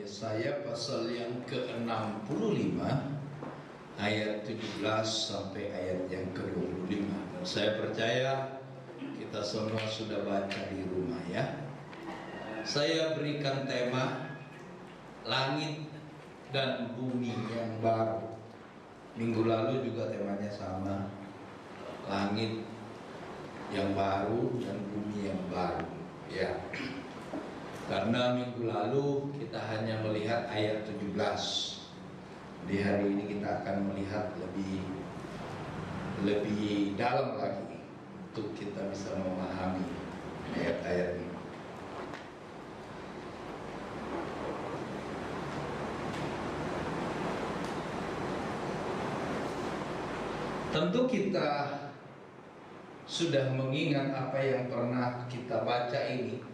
Yesaya pasal yang ke-65 ayat 17 sampai ayat yang ke-25. Dan saya percaya kita semua sudah baca di rumah ya. Saya berikan tema langit dan bumi yang baru. Minggu lalu juga temanya sama, langit yang baru dan bumi yang baru ya. Karena minggu lalu kita hanya melihat ayat 17. Di hari ini kita akan melihat lebih dalam lagi untuk kita bisa memahami ayat-ayat ini. Tentu kita sudah mengingat apa yang pernah kita baca ini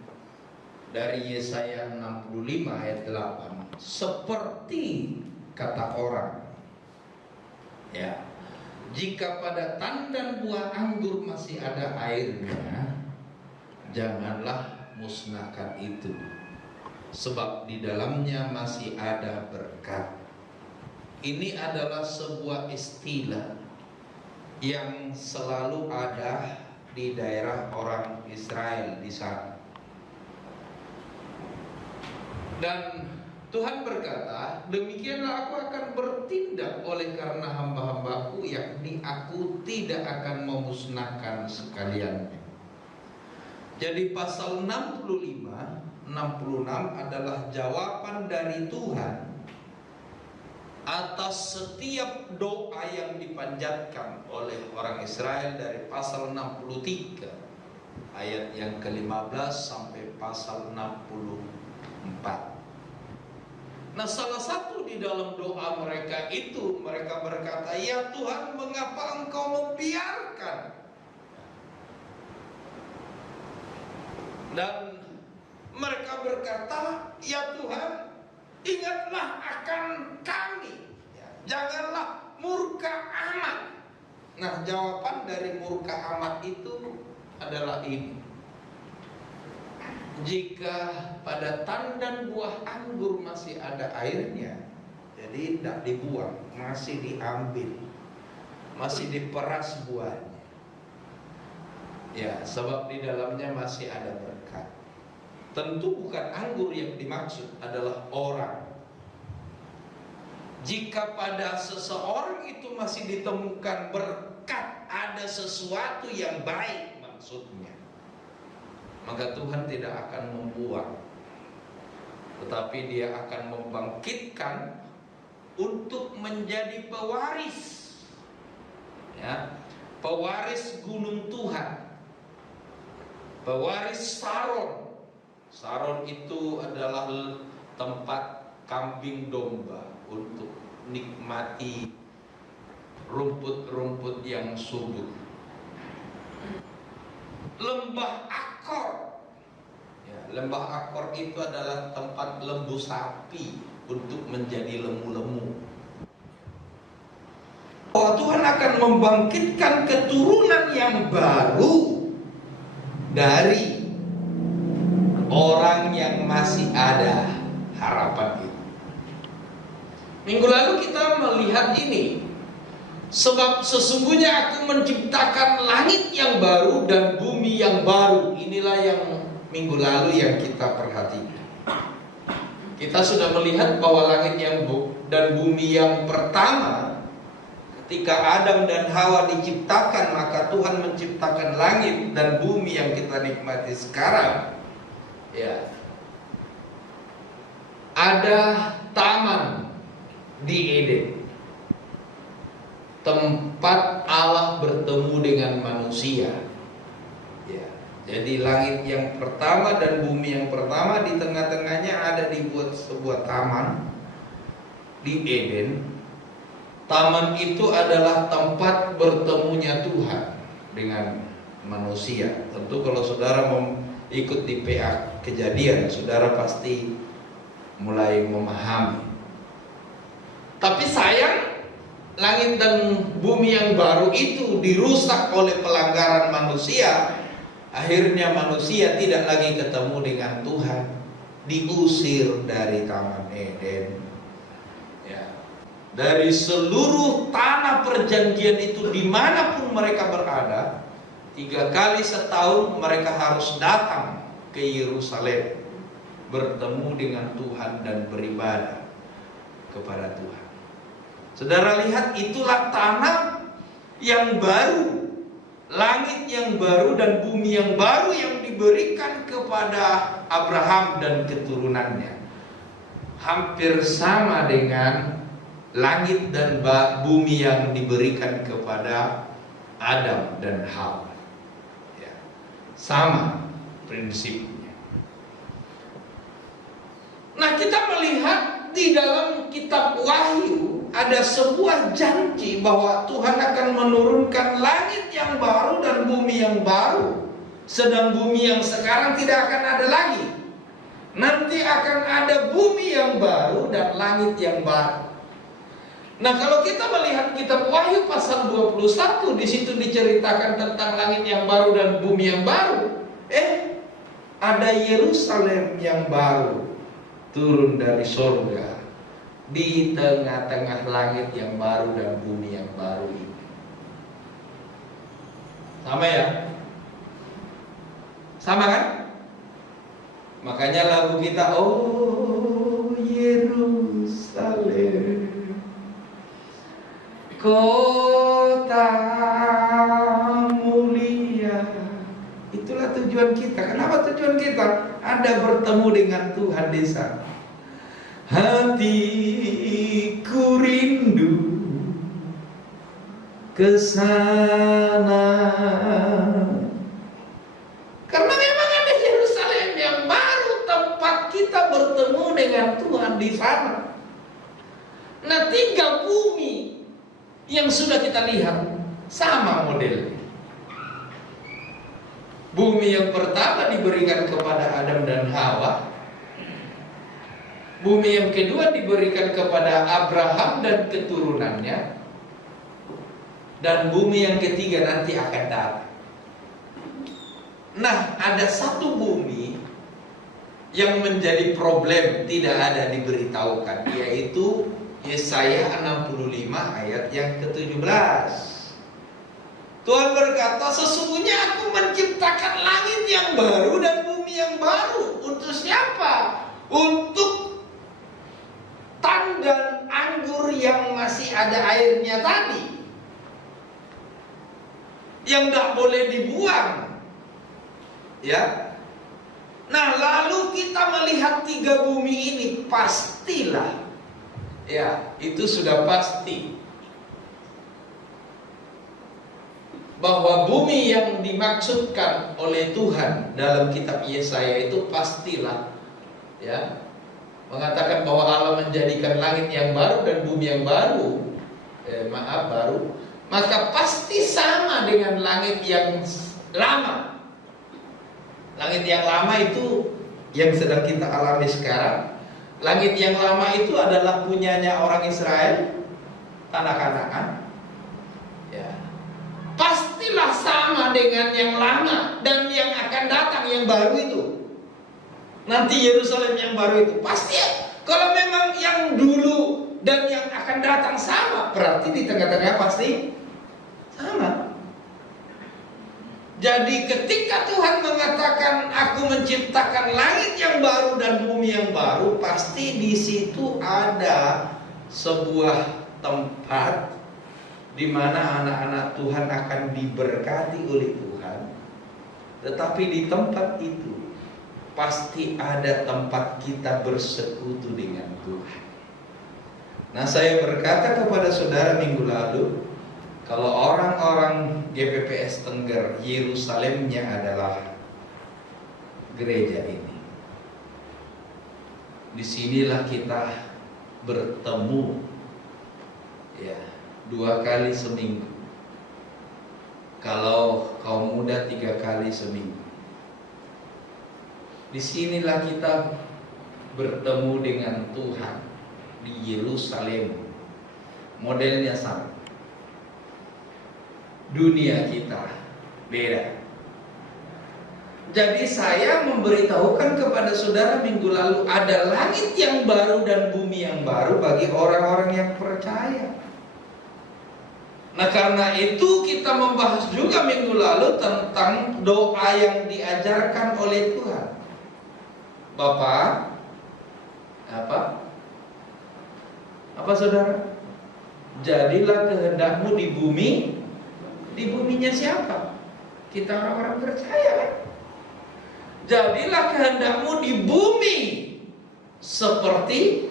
dari Yesaya 65 ayat 8. Seperti kata orang ya, jika pada tandan buah anggur masih ada airnya, janganlah musnahkan itu, sebab di dalamnya masih ada berkat. Ini adalah sebuah istilah yang selalu ada di daerah orang Israel di sana. Dan Tuhan berkata, demikianlah aku akan bertindak oleh karena hamba-hambaku, yakni aku tidak akan memusnahkan sekalian. Jadi pasal 65, 66 adalah jawaban dari Tuhan atas setiap doa yang dipanjatkan oleh orang Israel dari pasal 63 ayat yang ke-15 sampai pasal 64. Nah, salah satu di dalam doa mereka itu, mereka berkata, ya Tuhan, mengapa Engkau membiarkan? Dan mereka berkata, ya Tuhan, ingatlah akan kami, janganlah murka amat. Nah, jawaban dari murka amat itu adalah ini: jika pada tandan buah anggur masih ada airnya, jadi tidak dibuang, masih diambil, masih diperas buahnya. Ya, sebab di dalamnya masih ada berkat. Tentu bukan anggur yang dimaksud, adalah orang. Jika pada seseorang itu masih ditemukan berkat, ada sesuatu yang baik maksudnya, maka Tuhan tidak akan membuang, tetapi Dia akan membangkitkan untuk menjadi pewaris, ya, pewaris gunung Tuhan, pewaris Saron. Saron itu adalah tempat kambing domba untuk nikmati rumput-rumput yang subur. Lembah Akor, ya, lembah Akor itu adalah tempat lembu sapi untuk menjadi lemu-lemu. Oh, Tuhan akan membangkitkan keturunan yang baru dari orang yang masih ada harapan itu. Minggu lalu kita melihat ini, sebab sesungguhnya aku menciptakan langit yang baru dan bumi yang baru. Inilah yang minggu lalu yang kita perhatikan. Kita sudah melihat bahwa langit yang dan bumi yang pertama, ketika Adam dan Hawa diciptakan, maka Tuhan menciptakan langit dan bumi yang kita nikmati sekarang. Ya, ada taman di Eden, tempat Allah bertemu dengan manusia. Ya, jadi langit yang pertama dan bumi yang pertama, di tengah-tengahnya ada dibuat sebuah taman di Eden. Taman itu adalah tempat bertemunya Tuhan dengan manusia. Tentu kalau saudara ikut di PA Kejadian, saudara pasti mulai memahami. Tapi sayang, langit dan bumi yang baru itu dirusak oleh pelanggaran manusia. Akhirnya manusia tidak lagi ketemu dengan Tuhan. diusir dari Taman Eden. Ya. Dari seluruh tanah perjanjian itu dimanapun mereka berada, 3 kali setahun mereka harus datang ke Yerusalem, bertemu dengan Tuhan dan beribadah kepada Tuhan. Saudara lihat, itulah tanah yang baru, langit yang baru dan bumi yang baru yang diberikan kepada Abraham dan keturunannya. Hampir sama dengan langit dan bumi yang diberikan kepada Adam dan Hawa. Ya, sama prinsipnya. Nah, kita melihat di dalam kitab Wahyu ada sebuah janji bahwa Tuhan akan menurunkan langit yang baru dan bumi yang baru. Sedang bumi yang sekarang tidak akan ada lagi. Nanti akan ada bumi yang baru dan langit yang baru. Nah, kalau kita melihat kitab Wahyu pasal 21, di situ diceritakan tentang langit yang baru dan bumi yang baru. Ada Yerusalem yang baru turun dari surga di tengah-tengah langit yang baru dan bumi yang baru ini. Sama ya? Sama kan? Makanya lagu kita, oh Yerusalem, kota mulia. Itulah tujuan kita. Kenapa tujuan kita? Ada bertemu dengan Tuhan di sana. Hatiku rindu ke sana. Karena memang ada Yerusalem yang baru, tempat kita bertemu dengan Tuhan di sana. Nah, 3 bumi yang sudah kita lihat sama modelnya. Bumi yang pertama diberikan kepada Adam dan Hawa. Bumi yang kedua diberikan kepada Abraham dan keturunannya. Dan bumi yang ketiga nanti akan datang. Nah, ada satu bumi yang menjadi problem tidak ada diberitahukan, yaitu Yesaya 65 ayat yang ke-17. Tuhan berkata, sesungguhnya aku menciptakan langit yang baru dan bumi yang baru. Untuk siapa? Untuk tandan anggur yang masih ada airnya tadi, yang tidak boleh dibuang. Ya. Nah, lalu kita melihat 3 bumi ini, pastilah, ya, itu sudah pasti bahwa bumi yang dimaksudkan oleh Tuhan dalam kitab Yesaya itu pastilah, ya, mengatakan bahwa Allah menjadikan langit yang baru dan bumi yang baru, baru, maka pasti sama dengan langit yang lama. Langit yang lama itu yang sedang kita alami sekarang. Langit yang lama itu adalah punyanya orang Israel, tanah Kanaan. Ya. Pastilah sama dengan yang lama dan yang akan datang yang baru itu. Nanti Yerusalem yang baru itu pasti ya. Kalau memang yang dulu dan yang akan datang sama, berarti di tengah-tengah pasti sama. Jadi ketika Tuhan mengatakan aku menciptakan langit yang baru dan bumi yang baru, pasti di situ ada sebuah tempat di mana anak-anak Tuhan akan diberkati oleh Tuhan. Tetapi di tempat itu pasti ada tempat kita bersekutu dengan Tuhan. Nah, saya berkata kepada saudara minggu lalu, kalau orang-orang GPPS Tengger, Yerusalemnya adalah gereja ini. Disinilah kita bertemu, ya, 2 kali seminggu. Kalau kaum muda 3 kali seminggu. Disinilah kita bertemu dengan Tuhan di Yerusalem. Modelnya sama. Dunia kita beda. Jadi saya memberitahukan kepada saudara minggu lalu, ada langit yang baru dan bumi yang baru bagi orang-orang yang percaya. Nah, karena itu kita membahas juga minggu lalu tentang doa yang diajarkan oleh Tuhan. Bapa, apa saudara? Jadilah kehendakmu di bumi. Di buminya siapa? Kita orang-orang percaya kan? Jadilah kehendakmu di bumi seperti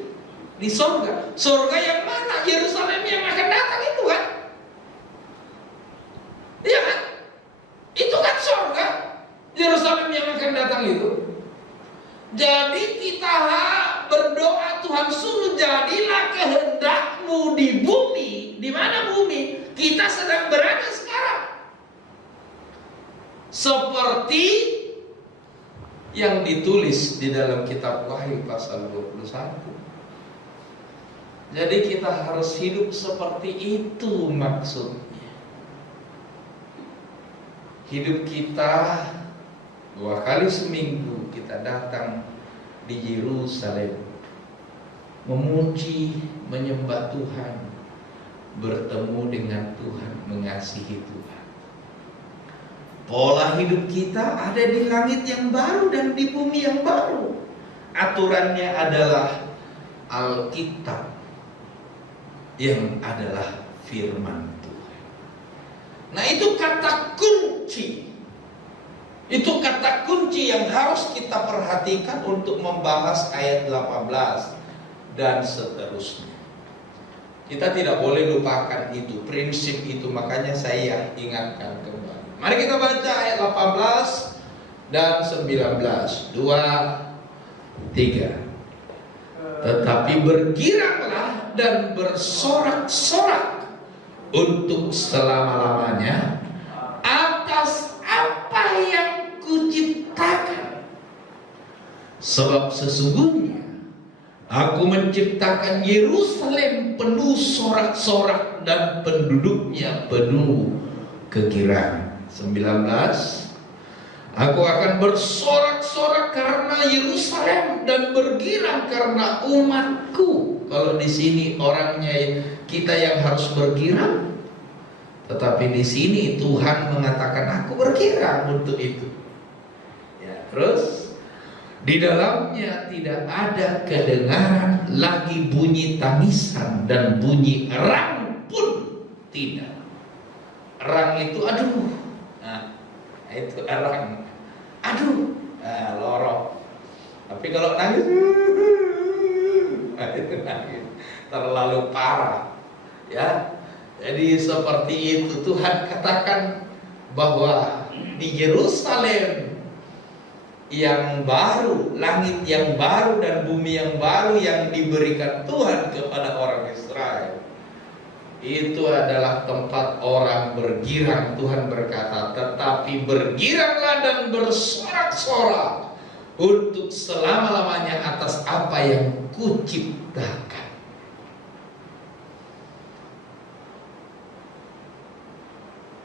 di sorga. Sorga yang mana? Yerusalem yang akan datang itu kan? Iya kan? Itu kan sorga. Yerusalem yang akan datang itu. Jadi kita berdoa, Tuhan suruh jadilah kehendakmu di bumi. Di mana bumi? Kita sedang berada sekarang. Seperti yang ditulis di dalam kitab Wahyu pasal 21. Jadi kita harus hidup seperti itu maksudnya. Hidup kita 2 kali seminggu kita datang di Yerusalem, memuji, menyembah Tuhan, bertemu dengan Tuhan, mengasihi Tuhan. Pola hidup kita ada di langit yang baru dan di bumi yang baru. Aturannya adalah Alkitab, yang adalah firman Tuhan. Nah, itu kata kunci. Itu kata kunci yang harus kita perhatikan untuk membahas ayat 18 dan seterusnya. Kita tidak boleh lupakan itu, prinsip itu, makanya saya ingatkan kembali. Mari kita baca ayat 18 dan 19. 2, 3. Tetapi bergiranglah dan bersorak-sorak untuk selama-lamanya atas apa yang kuciptakan. Sebab sesungguhnya Aku menciptakan Yerusalem penuh sorak-sorak dan penduduknya penuh kegirangan. 19. Aku akan bersorak-sorak karena Yerusalem dan bergirang karena umatku. Kalau di sini orangnya kita yang harus bergirang, tetapi di sini Tuhan mengatakan aku bergirang untuk itu. Ya, terus di dalamnya tidak ada kedengaran lagi bunyi tangisan dan bunyi erang pun tidak. Erang itu aduh, nah itu erang, aduh, lorong. Tapi kalau nangis, itu nangis terlalu parah, ya. Jadi seperti itu Tuhan katakan bahwa di Yerusalem yang baru, langit yang baru dan bumi yang baru yang diberikan Tuhan kepada orang Israel, itu adalah tempat orang bergirang. Tuhan berkata, tetapi bergiranglah dan bersorak-sorak untuk selama-lamanya atas apa yang kuciptakan.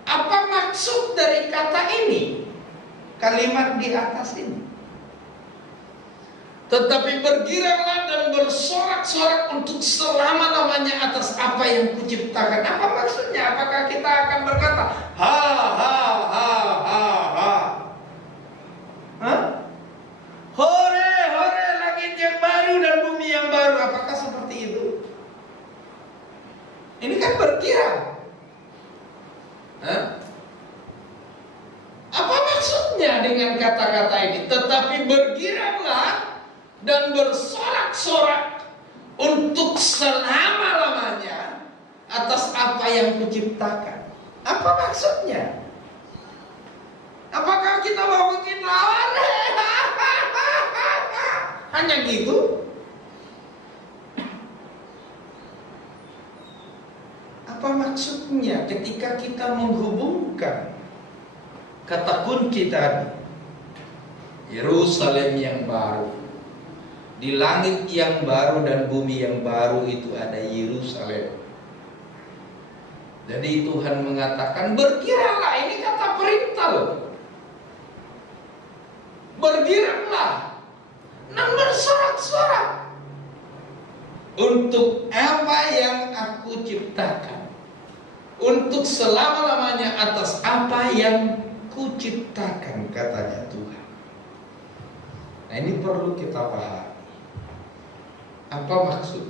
Apa maksud dari kata ini? Kalimat di atas ini. Tetapi bergiranglah dan bersorak-sorak untuk selama-lamanya atas apa yang kuciptakan. Apa maksudnya? Apakah kita akan berkata ha ha ha ha ha? Hah? Hore hore langit yang baru dan bumi yang baru. Apakah seperti itu? Ini kan bergirang. Hah? Apa maksudnya dengan kata-kata ini? Tetapi bergiranglah dan bersorak-sorak untuk selama-lamanya atas apa yang kuciptakan. Apa maksudnya? Apakah kita mau bikin lawan? Hanya gitu? Apa maksudnya ketika kita menghubungkan kata kunci tadi, Yerusalem yang baru, di langit yang baru dan bumi yang baru itu ada Yerusalem. Jadi Tuhan mengatakan bergiranglah, ini kata perintah loh. bergiranglah dan bersorak-sorak untuk apa yang aku ciptakan, untuk selama-lamanya atas apa yang kuciptakan, katanya Tuhan. Nah, ini perlu kita pahami. Apa maksud?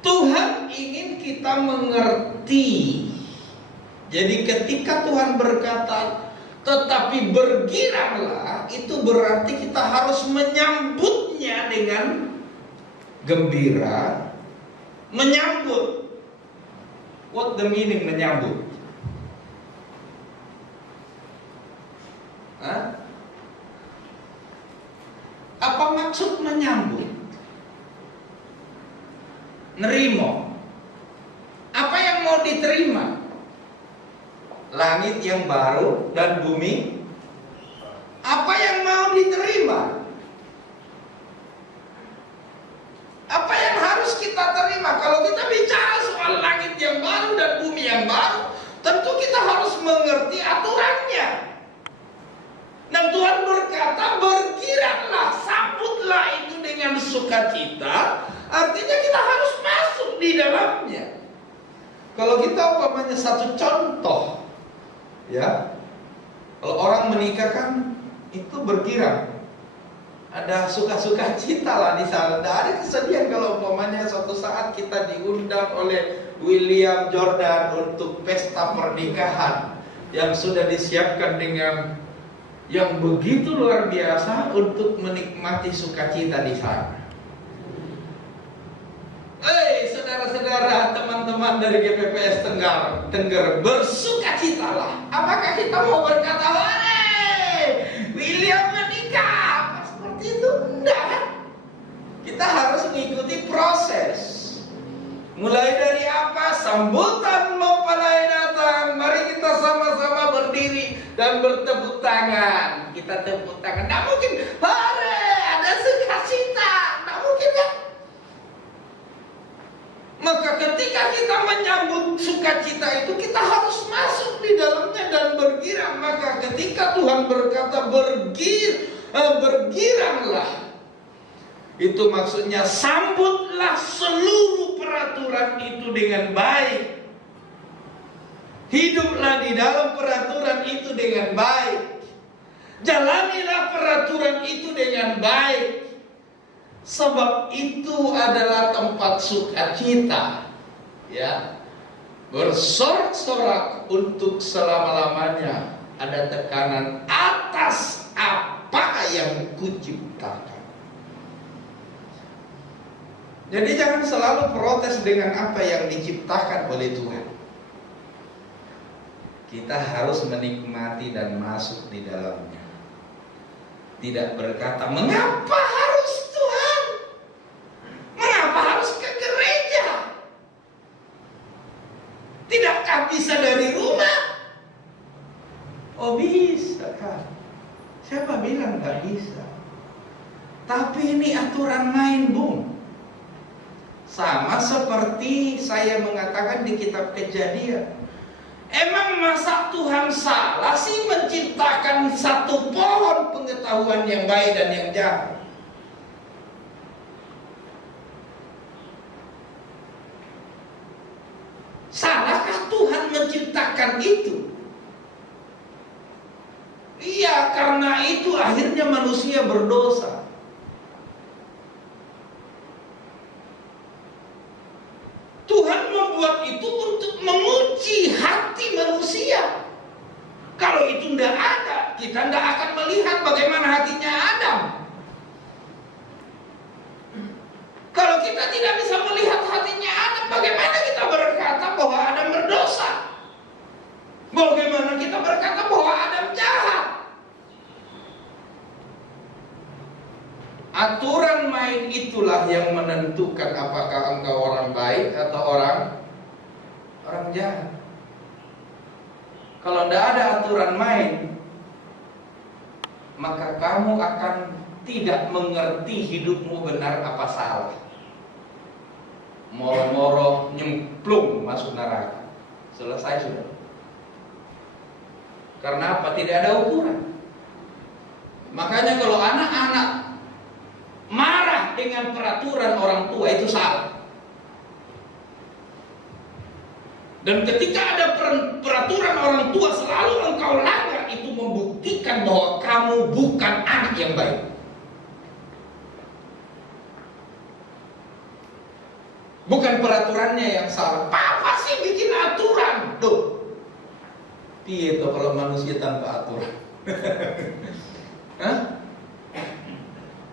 Tuhan ingin kita mengerti. Jadi ketika Tuhan berkata, tetapi bergiranglah, itu berarti kita harus menyambutnya dengan gembira. Menyambut. What the meaning menyambut? Hah? Apa maksud menyambut? Nerimo. Apa yang mau diterima? Langit yang baru dan bumi. Apa yang mau diterima? Apa yang harus kita terima? Kalau kita bicara soal langit yang baru dan bumi yang baru, tentu kita harus mengerti aturannya. Dan Tuhan berkata, bergiranglah, sambutlah itu dengan sukacita. Artinya kita harus masuk di dalamnya. Kalau kita umpamanya satu contoh, ya, kalau orang menikah kan itu bergirang, ada suka-suka cita lah di sana. Tidak ada kesedihan kalau umpamanya suatu saat kita diundang oleh William Jordan untuk pesta pernikahan yang sudah disiapkan dengan yang begitu luar biasa untuk menikmati sukacita di sana. Saudara-saudara, teman-teman dari GPPS Tengger, bersukacitalah. Apakah kita mau berkata, "Hore, William menikah"? Seperti itu enggak kan? Kita harus mengikuti proses. Mulai dari apa? Sambutan mempelai datang. Mari kita sama-sama berdiri dan bertepuk tangan. Kita tepuk tangan. Tidak mungkin, "Hore, ada sukacita." Tidak mungkin kan? Maka ketika kita menyambut sukacita itu, kita harus masuk di dalamnya dan bergirang. Maka ketika Tuhan berkata bergiranglah, itu maksudnya sambutlah seluruh peraturan itu dengan baik. Hiduplah di dalam peraturan itu dengan baik. Jalanilah peraturan itu dengan baik. Sebab itu adalah tempat sukacita, ya. Bersorak-sorak untuk selama-lamanya. Ada tekanan atas apa yang kuciptakan. Jadi jangan selalu protes dengan apa yang diciptakan oleh Tuhan. Kita harus menikmati dan masuk di dalamnya. Tidak berkata, "Mengapa harus Tuhan? Mengapa harus ke gereja? Tidakkah bisa dari rumah?" Oh, bisa kan? Siapa bilang gak bisa? Tapi ini aturan main, Bung. Sama seperti saya mengatakan di kitab Kejadian. Emang masa Tuhan salah sih menciptakan satu pohon pengetahuan yang baik dan yang jahat? Salahkah Tuhan menciptakan itu? Iya, karena itu akhirnya manusia berdosa. Tuhan membuat itu untuk menguji hati manusia. Kalau itu tidak ada, kita tidak akan melihat bagaimana hatinya Adam. Kalau kita tidak bisa melihat hatinya Adam, bagaimana kita berkata bahwa Adam berdosa? Bagaimana kita berkata bahwa Adam jahat? Aturan main itulah yang menentukan apakah engkau orang baik atau orang jahat. Kalau tidak ada aturan main, maka kamu akan tidak mengerti hidupmu benar apa salah. Moro-moro nyemplung masuk neraka. Selesai sudah. Karena apa? Tidak ada ukuran. Makanya kalau anak-anak marah dengan peraturan orang tua itu salah. Dan ketika ada peraturan orang tua selalu engkau langgar, itu membuktikan bahwa kamu bukan anak yang baik. Bukan peraturannya yang salah. Papa sih bikin aturan. Tuh. Itu kalau manusia tanpa aturan. Hah?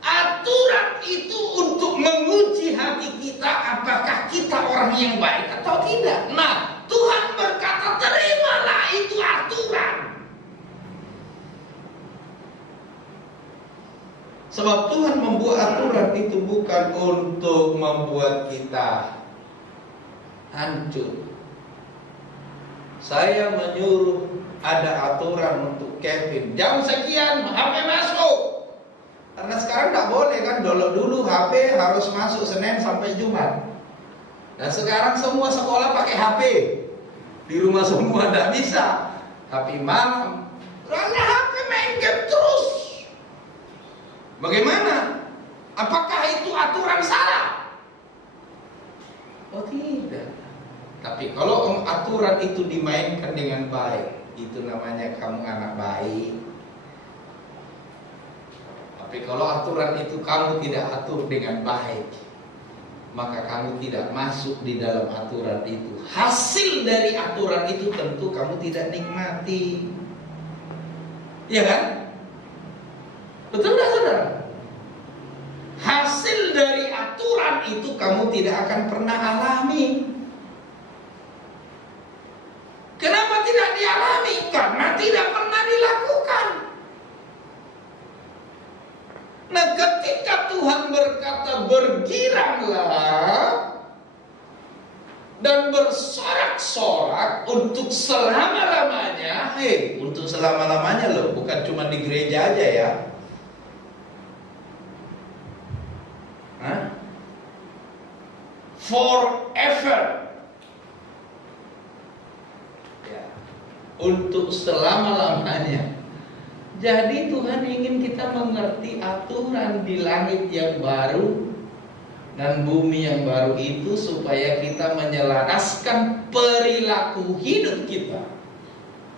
Aturan itu untuk menguji hati kita, apakah kita orang yang baik atau tidak. Nah, Tuhan berkata, terimalah itu aturan. Sebab Tuhan membuat aturan itu bukan untuk membuat kita hancur. Saya menyuruh ada aturan untuk Kevin, jam sekian HP masuk. Karena sekarang nggak boleh kan, dulu HP harus masuk Senin sampai Jumat. Dan sekarang semua sekolah pakai HP. Di rumah semua nggak bisa. HP malam. Karena HP main game terus. Bagaimana? Apakah itu aturan salah? Oh tidak. Tapi kalau aturan itu dimainkan dengan baik, itu namanya kamu anak baik. Tapi kalau aturan itu kamu tidak atur dengan baik, maka kamu tidak masuk di dalam aturan itu. Hasil dari aturan itu tentu kamu tidak nikmati. Iya kan? Betul nggak saudara? Hasil dari aturan itu kamu tidak akan pernah alami. Kenapa tidak dialami? Karena tidak pernah dilakukan. Nah, ketika Tuhan berkata bergiranglah dan bersorak-sorak untuk selama-lamanya. Untuk selama-lamanya loh, bukan cuma di gereja aja ya. Forever. Ya, untuk selama-lamanya. Jadi Tuhan ingin kita mengerti aturan di langit yang baru dan bumi yang baru itu, supaya kita menyelaraskan perilaku hidup kita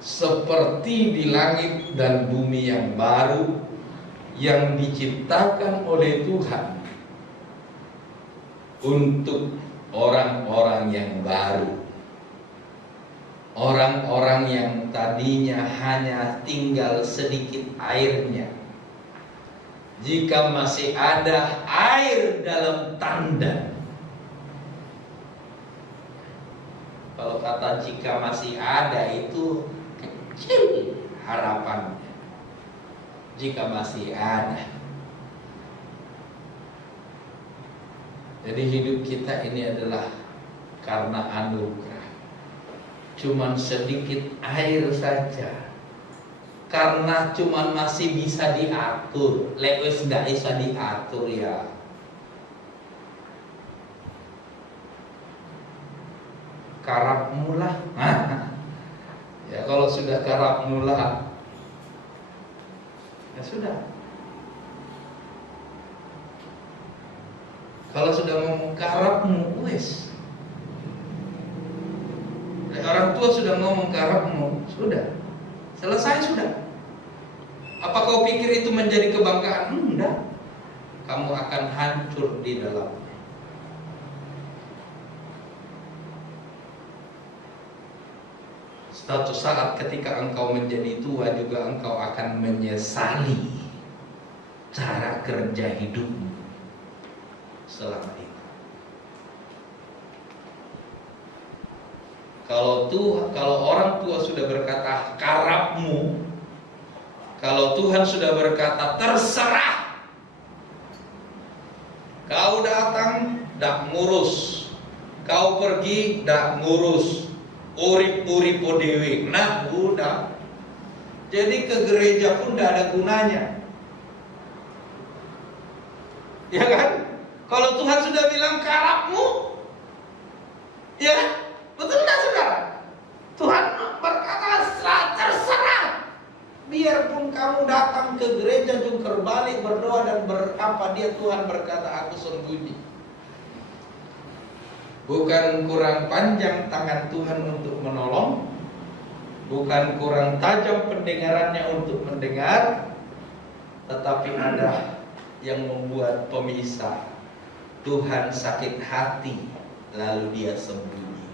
seperti di langit dan bumi yang baru yang diciptakan oleh Tuhan untuk orang-orang yang baru. Orang-orang yang tadinya hanya tinggal sedikit airnya, jika masih ada air dalam tandan. Kalau kata jika masih ada itu kecil harapannya. Jika masih ada. Jadi hidup kita ini adalah karena anugerah. Cuman sedikit air saja. Karena cuman masih bisa diatur. Lewes gak bisa diatur ya. Karapmu lah. Ya kalau sudah karapmu lah, ya sudah. Kalau sudah ngomong karapmu, wes. Orang tua sudah ngomong karapmu, sudah. Selesai sudah. Apa kau pikir itu menjadi kebanggaan? Enggak. Kamu akan hancur di dalamnya. Suatu saat ketika engkau menjadi tua juga engkau akan menyesali cara kerja hidupmu selama ini. Kalau orang tua sudah berkata karapmu, kalau Tuhan sudah berkata terserah, kau datang dak ngurus, kau pergi dak ngurus, urip-urip dewe. Nah udah, jadi ke gereja pun dak ada gunanya, ya kan? Kalau Tuhan sudah bilang karapmu, ya betul nggak saudara? Tuhan berkata terserah. apa dia Tuhan berkata aku sembunyi? Bukan kurang panjang tangan Tuhan untuk menolong, bukan kurang tajam pendengarannya untuk mendengar, tetapi ada yang membuat pemisah. Tuhan sakit hati, lalu dia sembunyi.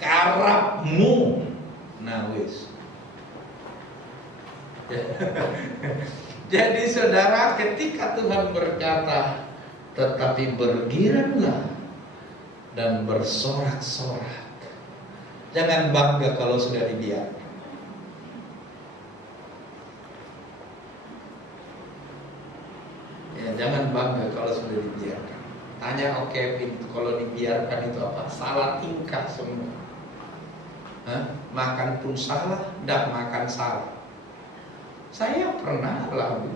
Karapmu nawis. Jadi saudara, ketika Tuhan berkata, tetapi bergiranlah dan bersorak-sorak, jangan bangga kalau sudah dibiarkan. Ya, jangan bangga kalau sudah dibiarkan. Tanya Kevin, kalau dibiarkan itu apa? Salah tingkah semua. Makan pun salah, dah makan salah. Saya pernah lalu,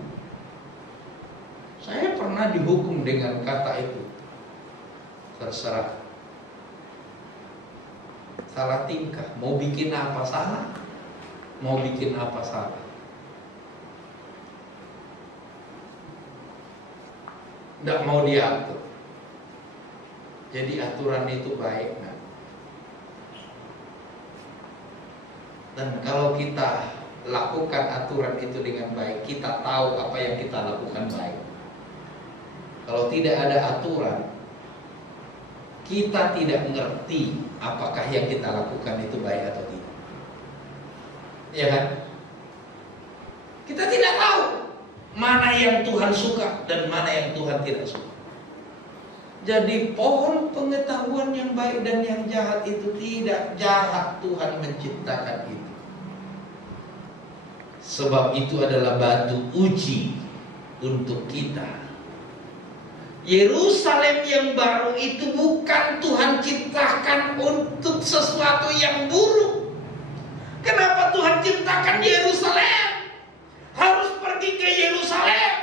saya pernah dihukum dengan kata itu. Terserah. Salah tingkah, mau bikin apa salah, mau bikin apa salah. Tidak mau diatur. Jadi aturan itu baik, nah. Dan kalau kita lakukan aturan itu dengan baik, kita tahu apa yang kita lakukan baik. Kalau tidak ada aturan, kita tidak mengerti apakah yang kita lakukan itu baik atau tidak. Iya kan? Kita tidak tahu mana yang Tuhan suka dan mana yang Tuhan tidak suka. Jadi pohon pengetahuan yang baik dan yang jahat itu tidak jahat, Tuhan menciptakan itu. Sebab itu adalah batu uji untuk kita. Yerusalem yang baru itu bukan Tuhan ciptakan untuk sesuatu yang buruk. Kenapa Tuhan ciptakan Yerusalem? Harus pergi ke Yerusalem.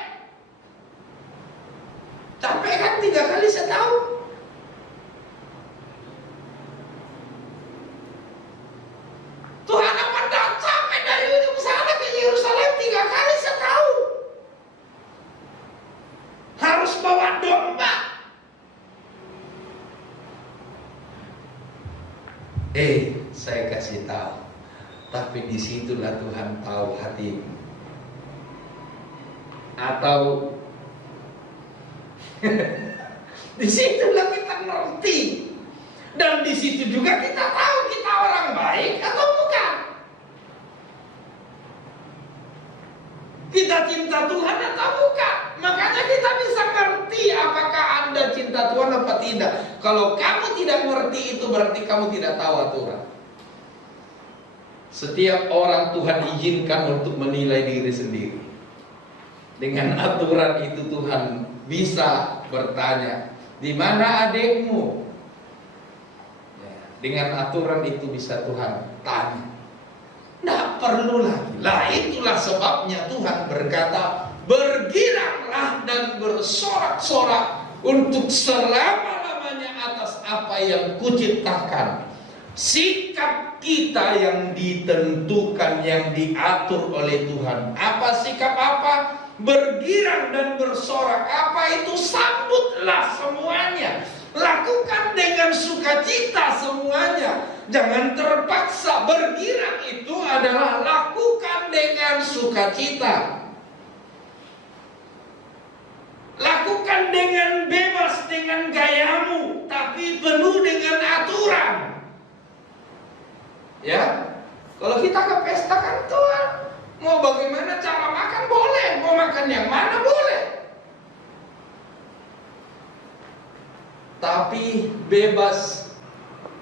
Capek kan 3 kali setahun. Tuhan akan datang sampai dari ujung sana ke Yerusalem 3 kali setahun. Harus bawa domba. Saya kasih tahu. Tapi disitulah Tuhan tahu hatimu. Atau disitulah kita ngerti. Dan disitu juga kita tahu kita orang baik atau bukan. Kita cinta Tuhan atau bukan. Makanya kita bisa ngerti apakah Anda cinta Tuhan apa tidak. Kalau kamu tidak ngerti, itu berarti kamu tidak tahu aturan. Setiap orang Tuhan izinkan untuk menilai diri sendiri. Dengan aturan itu Tuhan bisa bertanya, di mana adikmu? Dengan aturan itu bisa Tuhan tanya. Tidak perlu lagi. Lah itulah sebabnya Tuhan berkata, bergiranglah dan bersorak-sorak untuk selama-lamanya atas apa yang kuciptakan. Sikap kita yang ditentukan, yang diatur oleh Tuhan. Apa sikap apa? Bergirang dan bersorak. Apa itu? Sambutlah semuanya. Lakukan dengan sukacita semuanya. Jangan terpaksa. Bergirang itu adalah lakukan dengan sukacita. Lakukan dengan bebas, dengan gayamu, tapi penuh dengan aturan. Ya, kalau kita ke pesta kan Tuhan, mau bagaimana cara makan boleh, mau makan yang mana boleh. Tapi bebas,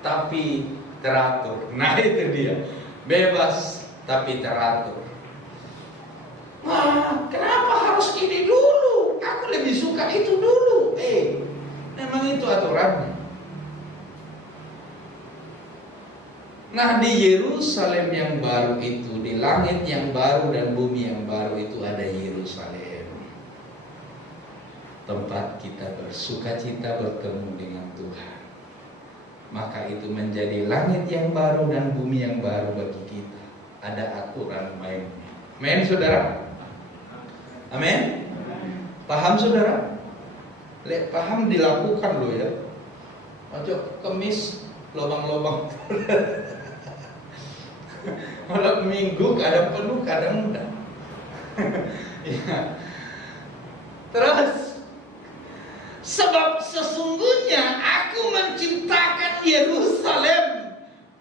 tapi teratur. Nah itu dia, bebas tapi teratur. Wah, kenapa harus ini dulu? Aku lebih suka itu dulu. Memang itu aturannya. Nah di Yerusalem yang baru itu, di langit yang baru dan bumi yang baru itu ada Yerusalem. Tempat kita bersukacita bertemu dengan Tuhan. Maka itu menjadi langit yang baru dan bumi yang baru bagi kita. Ada aturan mainnya. Amin saudara? Amin. Paham saudara? Paham dilakukan loh ya. Ojo kemis lobang-lobang. Malam minggu kadang penuh kadang enggak. Ya. Terus sebab sesungguhnya aku menciptakan Yerusalem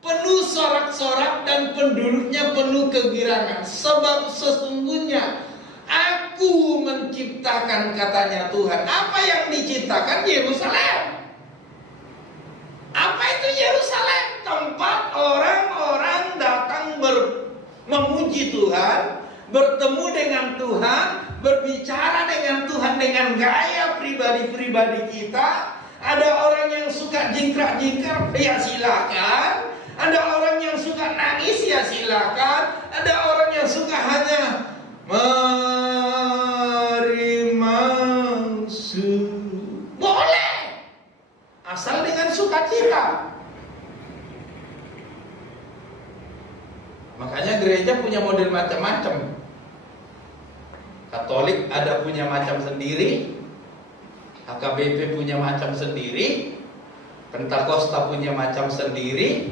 penuh sorak-sorak dan penduduknya penuh kegirangan. Sebab sesungguhnya aku menciptakan, katanya Tuhan. Apa yang diciptakan? Yerusalem. Apa itu Yerusalem? Tempat orang-orang datang memuji Tuhan, bertemu dengan Tuhan, berbicara dengan Tuhan dengan gaya pribadi-pribadi kita. Ada orang yang suka jingkrak-jingkrak, ya silakan. Ada orang yang suka nangis, ya silakan. Ada orang yang suka hanya mari masuk. Boleh, asal dengan sukacita. Makanya gereja punya model macam-macam. Katolik ada punya macam sendiri, HKBP punya macam sendiri, Pentakosta punya macam sendiri.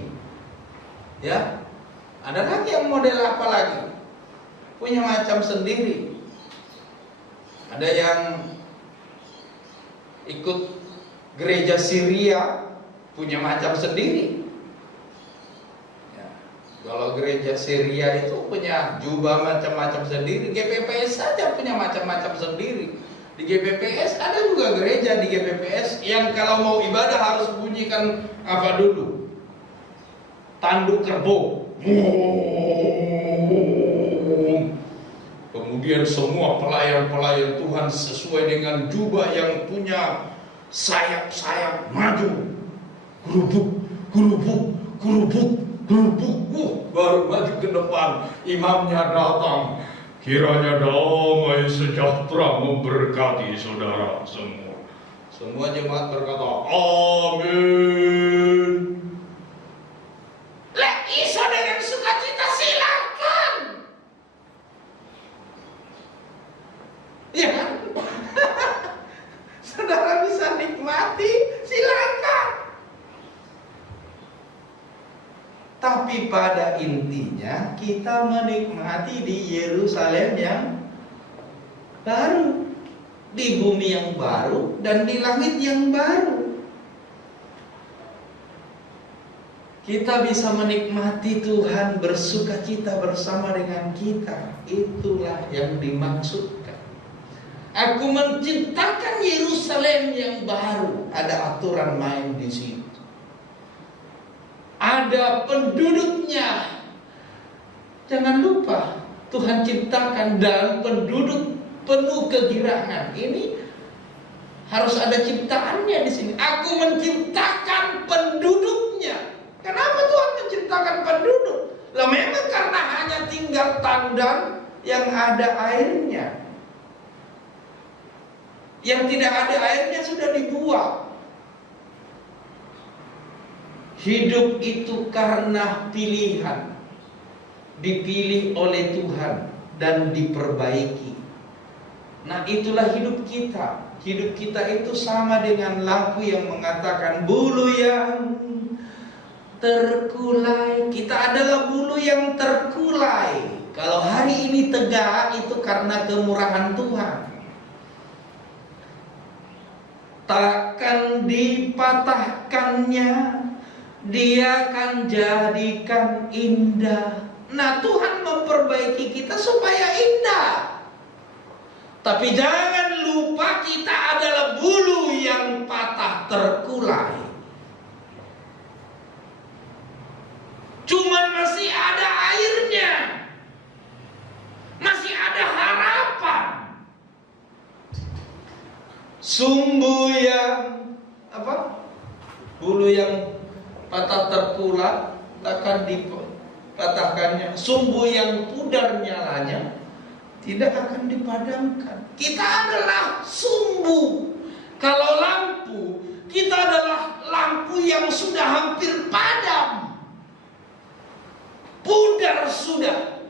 Ya, ada lagi yang model apa lagi? Punya macam sendiri. Ada yang ikut gereja Syria, punya macam sendiri. Ya, kalau gereja Syria itu punya jubah macam-macam sendiri. GPPS saja punya macam-macam sendiri. Di GPPS ada juga gereja di GPPS yang kalau mau ibadah harus bunyikan apa dulu? Tanduk kerbau. Kemudian semua pelayan-pelayan Tuhan sesuai dengan jubah yang punya sayap-sayap maju. Gerubuk, gerubuk, gerubuk, gerubuk. Baru maju ke depan, imamnya datang. Kiranya damai sejahtera memberkati saudara semua. Semua jemaat berkata, amin. Lek iso dengan sukacita silakan. Ya kan? Saudara bisa nikmati, silakan. Tapi pada intinya kita menikmati di Yerusalem yang baru, di bumi yang baru dan di langit yang baru. Kita bisa menikmati Tuhan bersukacita bersama dengan kita. Itulah yang dimaksudkan. Aku menciptakan Yerusalem yang baru. Ada aturan main di situ. Ada penduduknya. Jangan lupa, Tuhan ciptakan dan penduduk penuh kegirangan. Ini harus ada ciptaannya di sini. Aku menciptakan penduduknya. Kenapa Tuhan menciptakan penduduk? Lah memang karena hanya tinggal tandan yang ada airnya. Yang tidak ada airnya sudah dibuang. Hidup itu karena pilihan. Dipilih oleh Tuhan dan diperbaiki. Nah, itulah hidup kita. Hidup kita itu sama dengan lampu yang mengatakan bulu yang terkulai. Kita adalah bulu yang terkulai. Kalau hari ini tegak itu karena kemurahan Tuhan. Takkan dipatahkannya, Dia akan jadikan indah. Nah, Tuhan memperbaiki kita supaya indah. Tapi jangan lupa kita adalah bulu yang patah terkulai. Cuman masih ada airnya, masih ada harapan. Sumbu yang apa? Bulu yang patah terkulai akan dipatahkannya. Sumbu yang pudar nyalanya tidak akan dipadamkan. Kita adalah sumbu. Kalau lampu, kita adalah lampu yang sudah hampir padam. Pudar sudah,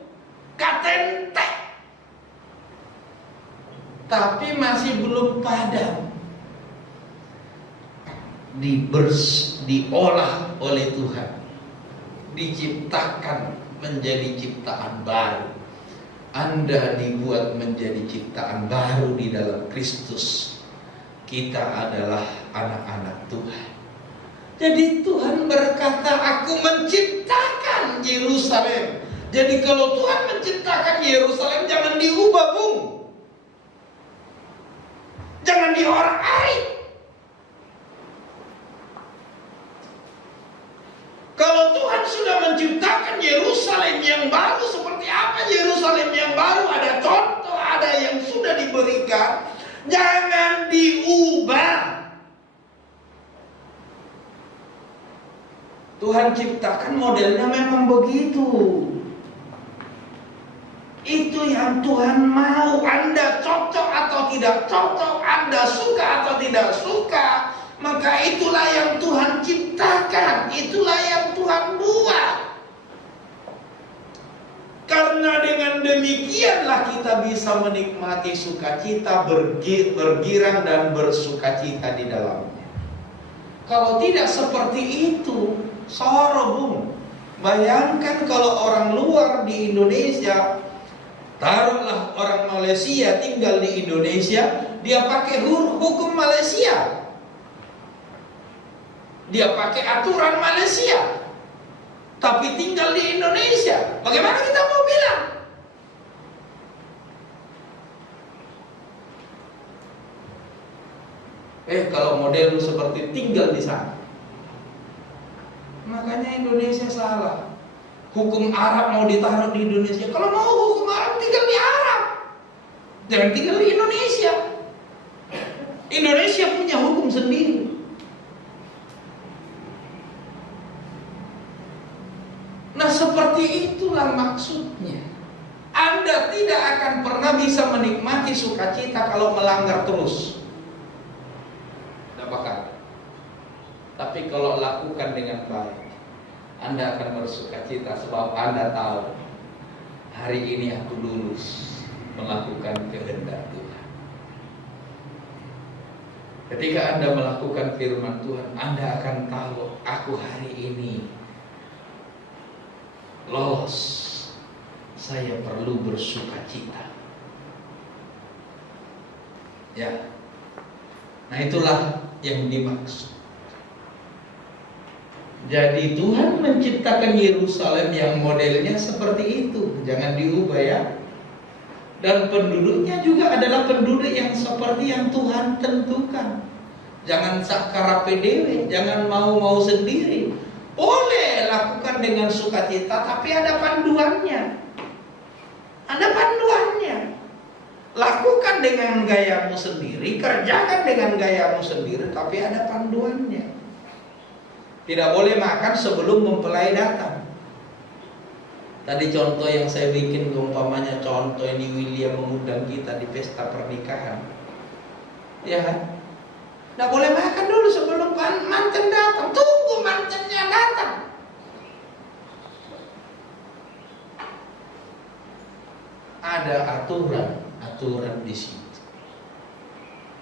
katentek. tapi masih belum padam, diolah oleh Tuhan, diciptakan menjadi ciptaan baru. Anda dibuat menjadi ciptaan baru di dalam Kristus. Kita adalah anak-anak Tuhan. Jadi Tuhan berkata, aku menciptakan Yerusalem. Jadi kalau Tuhan menciptakan Yerusalem, jangan diubah, Bung. Jangan diorak-arik. Kalau Tuhan sudah menciptakan Yerusalem yang baru, seperti apa Yerusalem yang baru? Ada contoh, ada yang sudah diberikan. Jangan diubah. Tuhan ciptakan modelnya memang begitu. Itu yang Tuhan mau. Anda cocok atau tidak cocok, Anda suka atau tidak suka, maka itulah yang Tuhan ciptakan, itulah yang Tuhan buat. Karena dengan demikianlah kita bisa menikmati sukacita, bergirang dan bersukacita di dalamnya. Kalau tidak seperti itu, soro, Bung. Bayangkan kalau orang luar di Indonesia, taruhlah orang Malaysia tinggal di Indonesia, dia pakai hukum Malaysia, dia pakai aturan Malaysia, tapi tinggal di Indonesia. Bagaimana kita mau bilang? Kalau model seperti tinggal di sana, makanya Indonesia salah. Hukum Arab mau ditaruh di Indonesia. Kalau mau hukum Arab, tinggal di Arab, jangan tinggal di Indonesia. Indonesia punya hukum sendiri. Nah, seperti itulah maksudnya. Anda tidak akan pernah bisa menikmati sukacita kalau melanggar terus. Tidak bakal. Tapi kalau lakukan dengan baik, Anda akan bersukacita sebab Anda tahu, hari ini aku lulus melakukan kehendak Tuhan. Ketika Anda melakukan firman Tuhan, Anda akan tahu, aku hari ini lolos, saya perlu bersukacita. Ya. Nah, itulah yang dimaksud. Jadi Tuhan menciptakan Yerusalem yang modelnya seperti itu, jangan diubah ya. Dan penduduknya juga adalah penduduk yang seperti yang Tuhan tentukan. Jangan sakarape dewe, jangan mau-mau sendiri. Boleh lakukan dengan sukacita, tapi ada panduannya. Ada panduannya. Lakukan dengan gayamu sendiri, kerjakan dengan gayamu sendiri, tapi ada panduannya. Tidak boleh makan sebelum mempelai datang. Tadi contoh yang saya bikin, umpamanya contoh ini William mengundang kita di pesta pernikahan, ya kan? Tidak boleh makan dulu sebelum manten datang. Tunggu mantennya datang. Ada aturan di situ.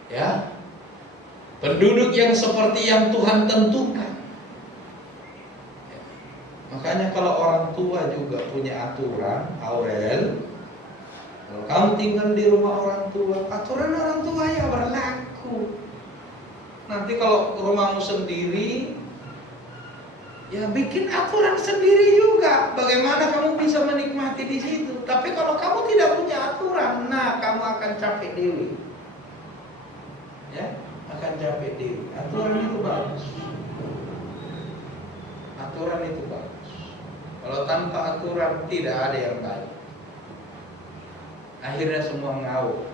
Ya, penduduk yang seperti yang Tuhan tentukan. Makanya kalau orang tua juga punya aturan, Aurel, kalau kamu tinggal di rumah orang tua, aturan orang tua ya berlaku. Nanti kalau rumahmu sendiri, ya bikin aturan sendiri juga. Bagaimana kamu bisa menikmati di situ? Tapi kalau kamu tidak punya aturan, nah kamu akan capek dewi. Ya, akan capek dewi. Aturan itu bagus. Aturan itu bagus. Kalau tanpa aturan tidak ada yang baik. Akhirnya semua ngawur.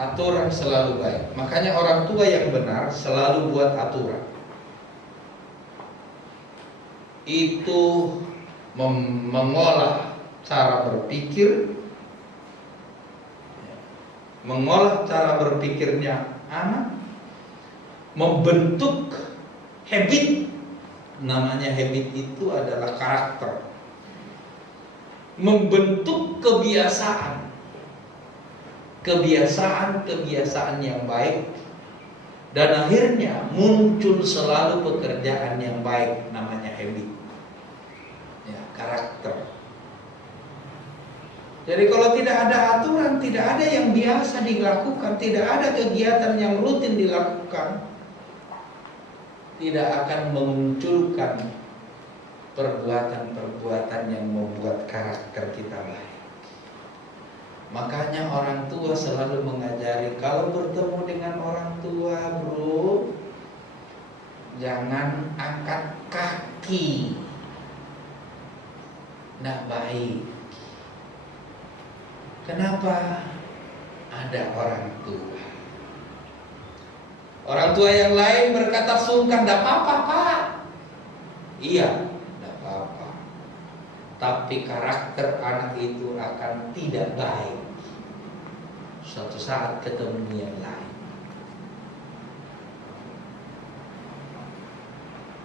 Aturan selalu baik. Makanya orang tua yang benar selalu buat aturan. Itu mengolah cara berpikir, mengolah cara berpikirnya anak, membentuk habit. Namanya habit itu adalah karakter. membentuk kebiasaan yang baik, dan akhirnya muncul selalu pekerjaan yang baik, namanya habit, ya, karakter. Jadi kalau tidak ada aturan, tidak ada yang biasa dilakukan, tidak ada kegiatan yang rutin dilakukan, tidak akan memunculkan perbuatan-perbuatan yang membuat karakter kita baik. Makanya orang tua selalu mengajari, kalau bertemu dengan orang tua, bro, jangan angkat kaki, nggak baik. Kenapa? Ada orang tua. Orang tua yang lain berkata sungkan, nggak apa-apa, Pak. Iya, nggak apa-apa. Tapi karakter anak itu akan tidak baik suatu saat ketemu yang lain.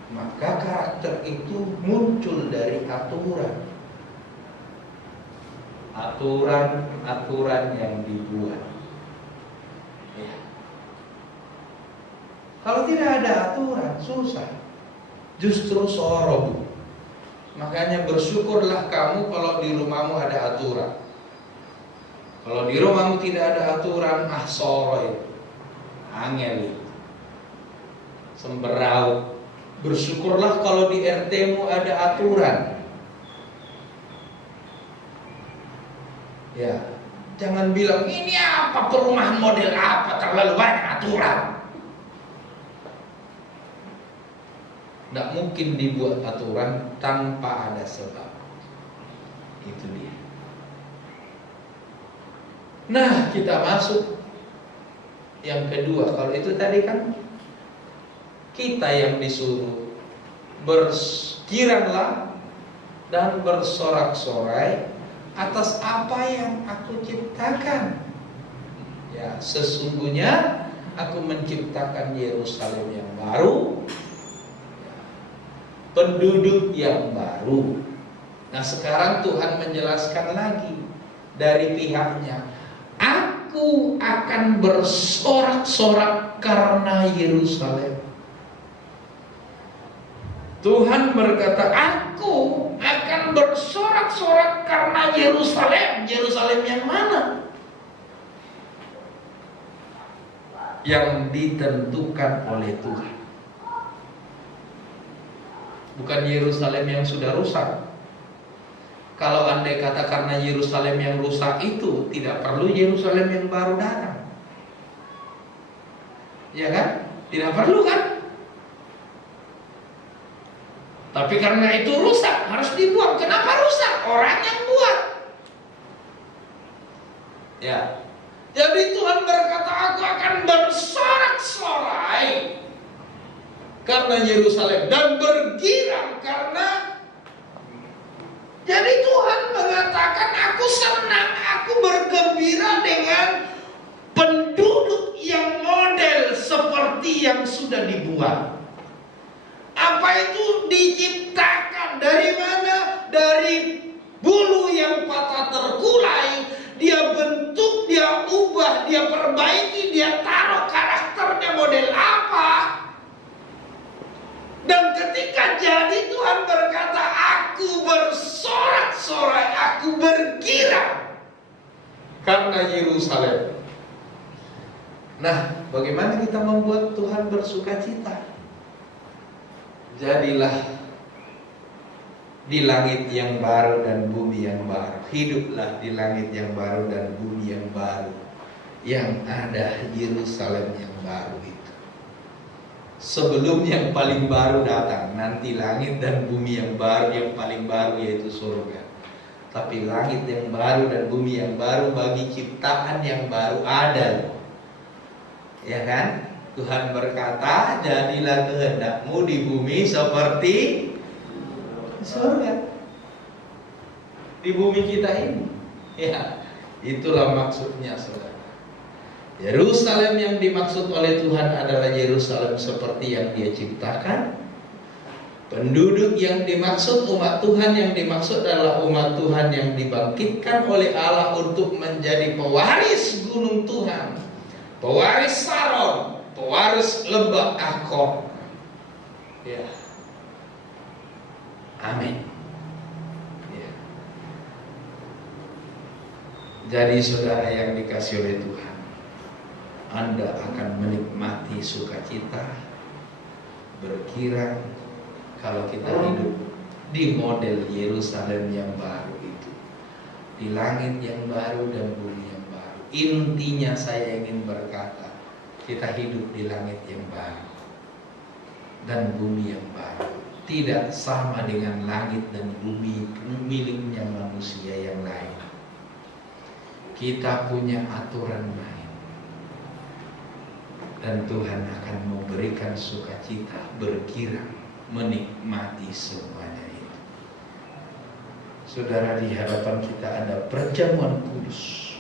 Maka karakter itu muncul dari aturan yang dibuat, ya. Kalau tidak ada aturan, susah, justru sorong. Makanya bersyukurlah kamu kalau di rumahmu ada aturan. Kalau di rumahmu tidak ada aturan, soroy, angel, semberau. Bersyukurlah kalau di RT-mu ada aturan. Ya, jangan bilang ini apa perumahan model apa, terlalu banyak aturan. Tidak mungkin dibuat aturan tanpa ada sebab. Itu dia. Nah, kita masuk yang kedua. Kalau itu tadi kan kita yang disuruh berkiranlah dan bersorak-sorai atas apa yang aku ciptakan. Ya, sesungguhnya aku menciptakan Yerusalem yang baru, penduduk yang baru. Nah, sekarang Tuhan menjelaskan lagi dari pihaknya. Aku akan bersorak-sorak karena Yerusalem. Tuhan berkata, aku akan bersorak-sorak karena Yerusalem. Yerusalem yang mana? Yang ditentukan oleh Tuhan. Bukan Yerusalem yang sudah rusak. Kalau andai kata karena Yerusalem yang rusak itu, tidak perlu Yerusalem yang baru datang. Ya kan? Tidak perlu kan? Tapi karena itu rusak, harus dibuang. Kenapa rusak? Orang yang buat. Ya. Jadi Tuhan berkata, aku akan bersorak-sorai karena Yerusalem dan bergirang karena. Jadi Tuhan mengatakan, aku senang, aku bergembira dengan penduduk yang model seperti yang sudah dibuat. Apa itu diciptakan? Dari mana? Dari bulu yang patah terkulai. Dia bentuk, dia ubah, dia perbaiki, dia taruh karakternya model apa. Dan ketika jadi Tuhan berkata, aku bersorak-sorai, aku bergirang karena Yerusalem. Nah, bagaimana kita membuat Tuhan bersukacita? Jadilah di langit yang baru dan bumi yang baru. Hiduplah di langit yang baru dan bumi yang baru, yang ada Yerusalem yang baru itu. Sebelum yang paling baru datang, nanti langit dan bumi yang baru, yang paling baru yaitu surga. Tapi langit yang baru dan bumi yang baru bagi ciptaan yang baru ada. Ya kan? Tuhan berkata, jadilah kehendakmu di bumi seperti surga. Di bumi kita ini. Ya, itulah maksudnya, saudara. Yerusalem yang dimaksud oleh Tuhan adalah Yerusalem seperti yang Dia ciptakan. Penduduk yang dimaksud, umat Tuhan yang dimaksud adalah umat Tuhan yang dibangkitkan oleh Allah untuk menjadi pewaris gunung Tuhan, pewaris Saron, pewaris lembah Akor. Ya. Amin. Ya. Jadi saudara yang dikasihi oleh Tuhan, Anda akan menikmati sukacita berkirang kalau kita hidup di model Yerusalem yang baru itu, di langit yang baru dan bumi yang baru. Intinya saya ingin berkata, kita hidup di langit yang baru dan bumi yang baru. Tidak sama dengan langit dan bumi miliknya manusia yang lain. Kita punya aturan main, dan Tuhan akan memberikan sukacita berkirang menikmati semuanya itu. Saudara, di hadapan kita ada perjamuan kudus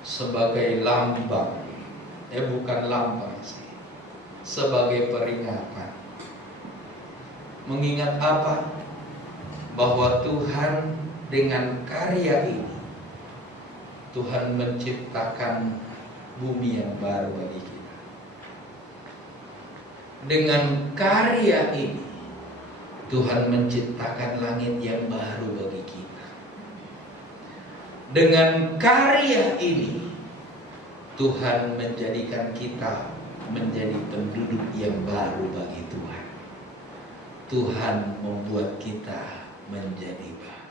sebagai lambang, bukan lambang sih, sebagai peringatan. Mengingat apa? Bahwa Tuhan dengan karya ini, Tuhan menciptakan bumi yang baru bagi kita. Dengan karya ini, Tuhan menciptakan langit yang baru bagi kita. Dengan karya ini, Tuhan menjadikan kita menjadi penduduk yang baru bagi Tuhan. Tuhan membuat kita menjadi baru.